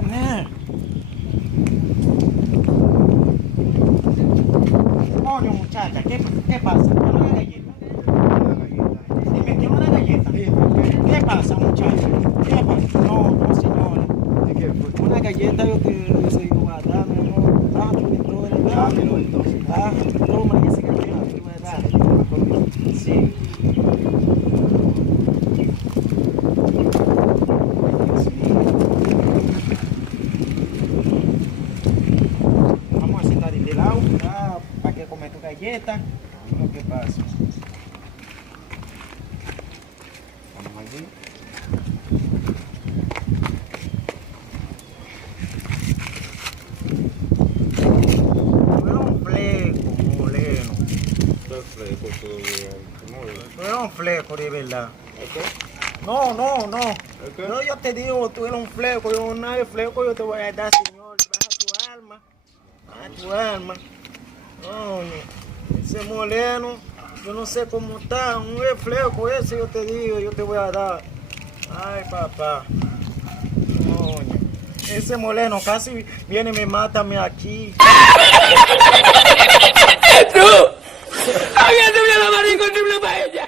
comer. Coño, muchacha, ¿qué pasa? ¿Quién una galleta? Dime, ¿quién una galleta? ¿Qué pasa, muchacha? ¿Qué pasa? No, señora. Una galleta yo te voy a dar, mi amor. Dámelo entonces. Toma ese galleta, te voy a dar. Sí. Vamos a sentar de lado para que comer tu galleta. Lo que pasa. Vamos allí. Tú eres un fleco, de verdad. No. Okay. Yo te digo, tú eres un fleco. Yo no hay fleco, yo te voy a dar, señor. Baja tu alma. No, ese moreno, yo no sé cómo está. Un fleco ese, yo te digo, yo te voy a dar. Ay, papá. No, ese moreno casi viene y me mata aquí. ¡Tú! ¡Había tenido la marico triple paella!